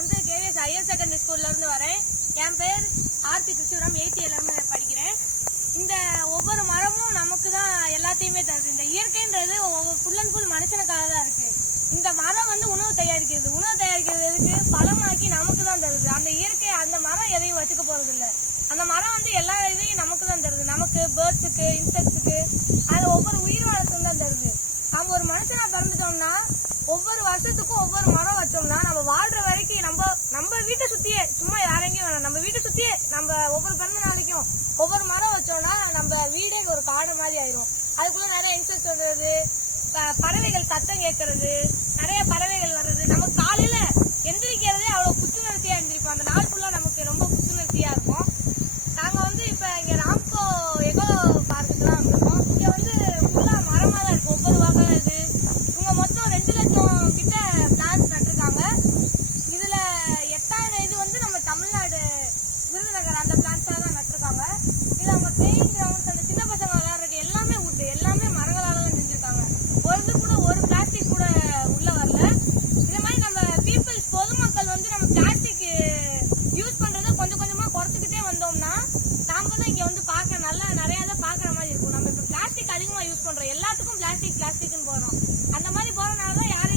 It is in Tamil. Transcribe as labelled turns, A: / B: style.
A: வந்து கேவிஎஸ் ஹையர் செகண்டரி ஸ்கூல்ல இருந்து வரேன். என் பேர் ஆர்த்தி கிருஷ்ணராம் எயித் இயர்ல படிக்கிறேன். இந்த ஒவ்வொரு மரமும் நமக்கு தான் எல்லாத்தையுமே தருது. இந்த இயற்கைன்றது ஃபுல் அண்ட் ஃபுல் மனுஷனுக்காக தான் இருக்கு. இந்த மரம் வந்து உணவு தயாரிக்கிறது. உணவு தயாரிக்கிறது எதுக்கு? பழமாக்கி நமக்கு தான் தருது. அந்த இயற்கை அந்த மரம் எதையும் வச்சுக்க போறது இல்லை. அந்த மரம் வந்து எல்லா இதையும் நமக்கு தான் தருது. நமக்கு பேர்ட்ஸுக்கு இன்செக்ட்ஸுக்கு அது ஒவ்வொரு உயிர் வாழ்த்தும் தான் தருது. நம்ம ஒரு மனுஷனா பிறந்துட்டோம்னா ஒவ்வொரு வருஷத்துக்கும் ஒவ்வொரு மரம் வச்சோம்னா நம்ம வாழ்ற வரைக்கும் நம்ம நம்ம வீட்டை சுத்தியே சும்மா யாரெங்கயும் வேணாம். நம்ம வீட்டை சுத்தியே நம்ம ஒவ்வொரு பிறந்த நாளைக்கும் ஒவ்வொரு மரம் வச்சோம்னா நம்ம வீடே ஒரு காடு மாதிரி ஆயிரும். அதுக்குள்ள நிறைய இன்செக்ட் வர்றது ப- பறவைகள் சத்தம் கேட்கறது நிறைய பறவைகள் வர்றது நம்ம மொத்தம் ரெண்டு லட்சம் கிட்ட பிளான்ஸ் நட்டிருக்காங்க. இதுல எட்டாவது இது வந்து நம்ம தமிழ்நாடு விருதுநகர் அந்த பிளான்ஸ்ல தான் நட்டிருக்காங்க. இது அவங்க பிளேயிங் கிரவுண்ட்ஸ் அந்த சின்ன பசங்க விளையாடுறது எல்லாமே உண்டு எல்லாமே மரங்களால தான் செஞ்சிருக்காங்க. ஒரு இது கூட ஒரு பிளாஸ்டிக் கூட உள்ள வரல. இந்த மாதிரி நம்ம பீப்புள்ஸ் பொதுமக்கள் வந்து நம்ம பிளாஸ்டிக் யூஸ் பண்றதை கொஞ்சம் கொஞ்சமா குறைச்சிக்கிட்டே வந்தோம்னா நாம தான் இங்க வந்து யூஸ் பண்றோம். எல்லாத்துக்கும் பிளாஸ்டிக் பிளாஸ்டிக்னு போறோம் அந்த மாதிரி போறதுனாலதான் யாரும்